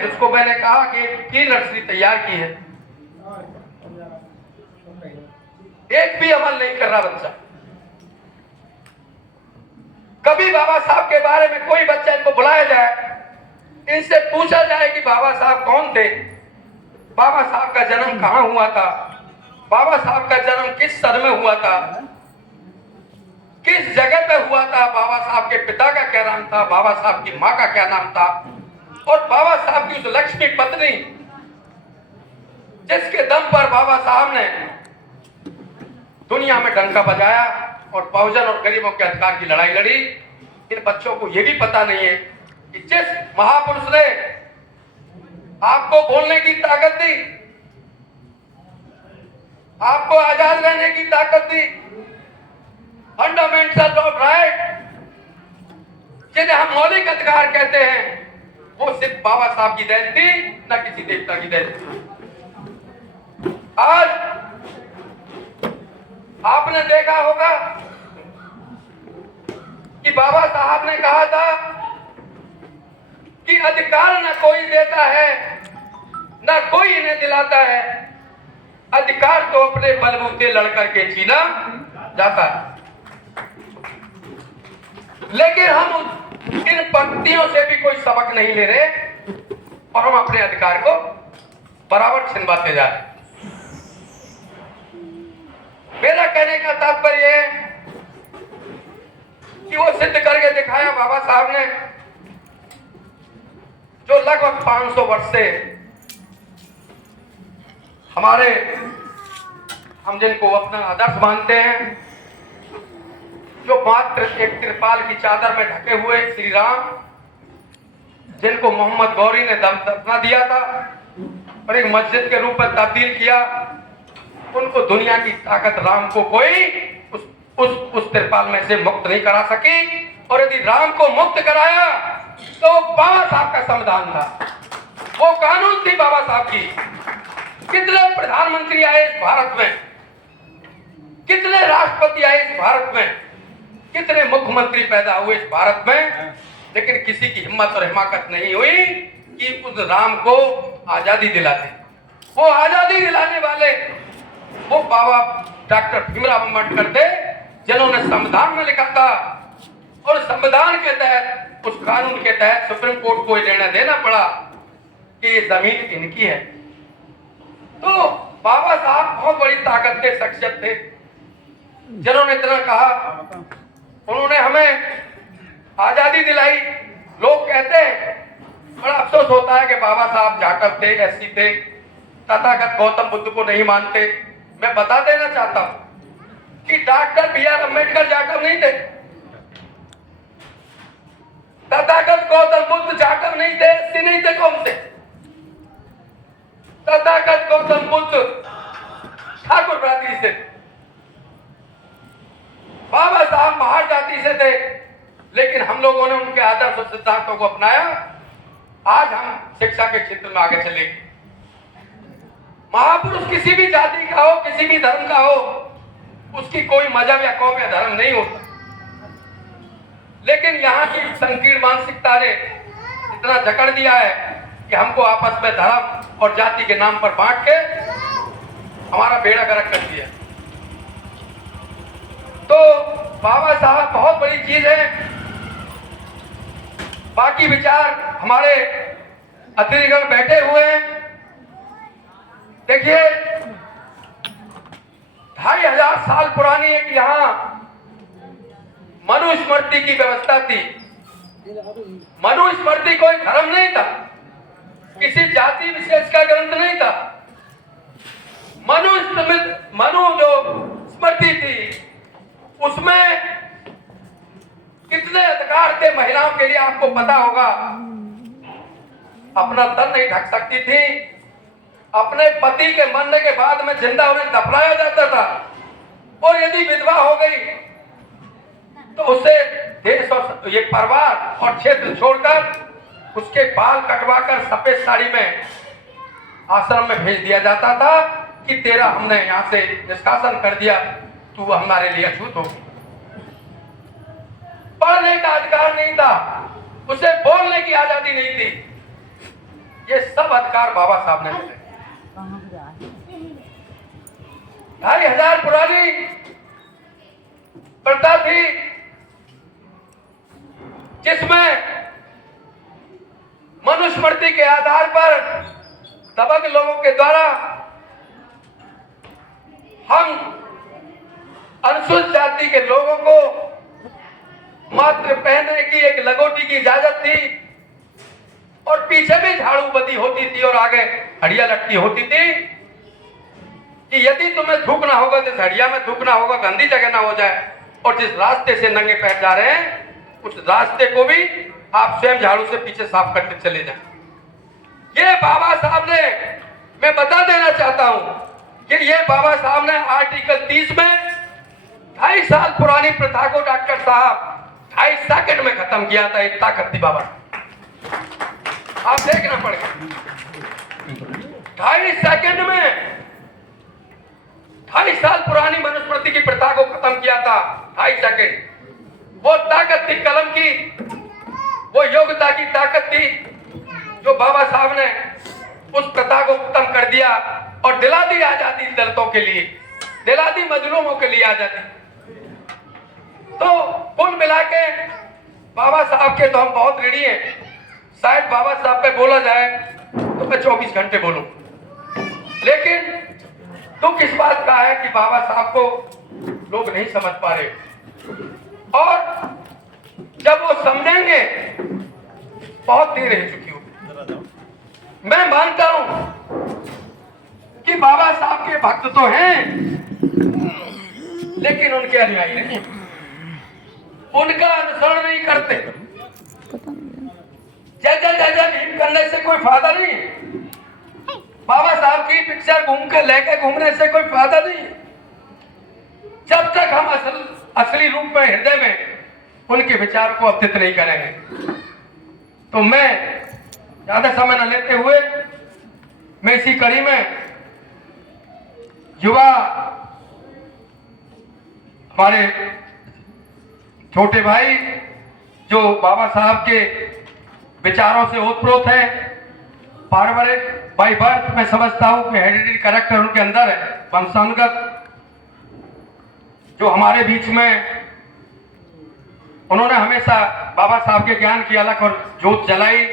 जिसको मैंने कहा कि प्री नर्सरी तैयार की है, एक भी अमल नहीं कर रहा बच्चा। कभी बाबा साहब के बारे में कोई बच्चा इनको बुलाया जाए, इनसे पूछा जाए कि बाबा साहब कौन थे, बाबा साहब का जन्म कहां हुआ था, बाबा साहब का जन्म किस सन में हुआ था, किस जगह पे हुआ था, बाबा साहब के पिता का क्या नाम था, बाबा साहब की मां का क्या नाम था, और बाबा साहब की उस लक्ष्मी पत्नी जिसके दम पर बाबा साहब ने दुनिया में डंका बजाया और बहुजन और गरीबों के अधिकार की लड़ाई लड़ी। इन बच्चों को यह भी पता नहीं है कि जिस महापुरुष ने आपको बोलने की ताकत दी, आपको आजाद रहने की ताकत दी, फंडामेंटल ऑफ राइट जिन्हें हम मौलिक अधिकार कहते हैं, वो सिर्फ बाबा साहब की देन थी, न किसी देवता की देन थी। आज आपने देखा होगा कि बाबा साहब ने कहा था कि अधिकार न कोई देता है, न कोई इन्हें दिलाता है, अधिकार तो अपने बलबूते लड़कर के छीना जाता है। लेकिन हम इन पंक्तियों से भी कोई सबक नहीं ले रहे और हम अपने अधिकार को बराबर छिनवाते जा रहे। मेरा कहने का तात्पर्य है कि वो सिद्ध करके दिखाया बाबा साहब ने, जो लगभग 500 वर्ष से हमारे, हम जिनको अपना आदर्श मानते हैं, जो मात्र एक त्रिपाल की चादर में ढके हुए श्री राम, जिनको मोहम्मद गौरी ने दफना दिया था और एक मस्जिद के रूप में तब्दील किया, उनको दुनिया की ताकत राम को कोई उस त्रिपाल में से मुक्त नहीं करा सकी। और यदि राम को मुक्त कराया तो बाबा साहब का संविधान था, वो कानून थी बाबा साहब की। कितने प्रधानमंत्री आए इस भारत में, कितने राष्ट्रपति आए इस भारत में, कितने मुख्यमंत्री पैदा हुए इस भारत में, लेकिन किसी की हिम्मत और हिमाकत नहीं हुई कि उस राम को आजादी दिलाते। वो आजादी दिलाने वाले वो बाबा डॉक्टर भीमराव अम्बेडकर थे, जिन्होंने संविधान में लिखा था और संविधान के तहत, उस कानून के तहत सुप्रीम कोर्ट को निर्णय देना पड़ा कि ये जमीन इनकी है। तो बाबा साहब बहुत बड़ी ताकत के शख्सियत थे, जिन्होंने इतना कहा, उन्होंने हमें आजादी दिलाई। लोग कहते हैं, बड़ा अफसोस होता है कि बाबा साहब जाटव थे, एससी थे, तथागत गौतम बुद्ध को नहीं मानते। मैं बता देना चाहता हूं कि डॉक्टर बी.आर. अम्बेडकर जाटव नहीं थे, तथागत गौतम बुद्ध जाटव नहीं थे, एससी नहीं थे। कौन थे? तथागत गौतम बुद्ध ठाकुर बिरादरी से, बाबा साहब महार जाति से थे, लेकिन हम लोगों ने उनके आदर्श और सिद्धांतों को अपनाया। आज हम शिक्षा के क्षेत्र में आगे चले। महापुरुष किसी भी जाति का हो, किसी भी धर्म का हो, उसकी कोई मजहब या कौम या धर्म नहीं होता, लेकिन यहाँ की संकीर्ण मानसिकता ने इतना जकड़ दिया है कि हमको आपस में धर्म और जाति के नाम पर बांट के हमारा बेड़ा गर्क कर दिया। तो बाबा साहब बहुत बड़ी चीज है। बाकी विचार हमारे अतिथिगण बैठे हुए हैं। देखिए, 2500 साल पुरानी एक यहाँ मनुस्मृति की व्यवस्था थी। मनुस्मृति कोई धर्म नहीं था, किसी जाति विशेष का ग्रंथ नहीं था। मनु जो स्मृति थी, उसमें कितने अधिकार थे महिलाओं के लिए आपको पता होगा। अपना तन नहीं ढक सकती थी, अपने पति के मरने के बाद में जिंदा उन्हें दफनाया जाता था, और यदि विधवा हो गई तो उसे देश और ये परिवार और क्षेत्र छोड़कर उसके बाल कटवाकर सफेद साड़ी में आश्रम में भेज दिया जाता था कि तेरा हमने यहाँ से निष्कासन कर दिया, तू हमारे लिए अछूत हो। पढ़ने का अधिकार नहीं था, उसे बोलने की आजादी नहीं थी। ये सब अधिकार बाबा साहब ने दिए। 2500 पुरानी प्रथा थी जिसमें मनुस्मृति के आधार पर दबंग लोगों के द्वारा हम अनुसूचित जाति के लोगों को मात्र पहनने की एक लगोटी की इजाजत थी और पीछे भी झाड़ू बंदी होती थी और आगे हड़िया लटकी होती थी कि यदि तुम्हें थूकना होगा तो हड़िया में थूकना होगा, गंदी जगह ना हो जाए। और जिस रास्ते से नंगे पैर जा रहे हैं उस रास्ते को भी आप स्वयं झाड़ू से पीछे साफ करते चले जाएं। ये बाबा साहब ने, मैं बता देना चाहता हूं कि ये बाबा साहब ने आर्टिकल 30 में 2.5 साल पुरानी प्रथा को डॉक्टर साहब 2.5 सेकंड में खत्म किया था। एक ताकत थी बाबा, आप देखना पड़ेगा। 2.5 सेकंड में 2.5 साल पुरानी मनुस्मृति की प्रथा को खत्म किया था। 2.5 सेकंड। वो ताकत थी कलम की, वो योग्यता की ताकत थी जो बाबा साहब ने उस प्रथा को खत्म कर दिया और दिला दी आजादी दलितों के लिए, दिला दी मजलूमों के लिए आजादी। तो कुल मिला के बाबा साहब के तो हम बहुत ऋणी हैं। शायद बाबा साहब पे बोला जाए तो मैं 24 घंटे बोलूं, लेकिन दुख इस बात का है कि बाबा साहब को लोग नहीं समझ पा रहे और जब वो समझेंगे बहुत देर रह चुकी होगी। मैं मानता हूं कि बाबा साहब के भक्त तो हैं लेकिन उनके अनुयायी नहीं, उनका अनुसरण नहीं करते। जय जय जय जय भीम करने से कोई फायदा नहीं, बाबा साहब की पिक्चर घूम के लेके घूमने से कोई फायदा नहीं। जब तक हम असली रूप में हृदय में उनके विचार को अवतित नहीं करेंगे। तो मैं ज्यादा समय न लेते हुए मैं इसी कड़ी में युवा हमारे छोटे भाई जो बाबा साहब के विचारों से ओतप्रोत है, पारिवारिक बाई बर्थ मैं समझता हूं कि हेरिडिटी कैरेक्टर उनके अंदर है, वंशानुगत, जो हमारे बीच में उन्होंने हमेशा बाबा साहब के ज्ञान की अलग और जोत जलाई।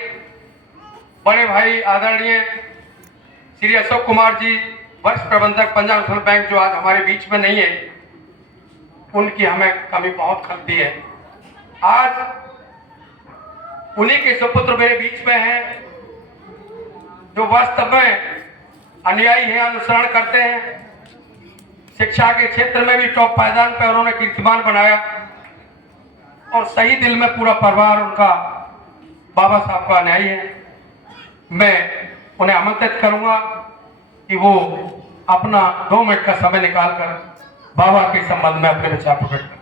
बड़े भाई आदरणीय श्री अशोक कुमार जी, वर्ष प्रबंधक पंजाब नेशनल बैंक, जो आज हमारे बीच में नहीं है, उनकी हमें कमी बहुत खलती है। आज उन्हीं के सुपुत्र मेरे बीच में हैं जो वास्तव में अनुयायी हैं, अनुसरण करते हैं। शिक्षा के क्षेत्र में भी टॉप पायदान पर उन्होंने कीर्तिमान बनाया और सही दिल में पूरा परिवार उनका बाबा साहब का अनुयायी है। मैं उन्हें आमंत्रित करूंगा कि वो अपना 2 मिनट का समय निकालकर बाबा के संबंध में अपने विचार प्रकट करें।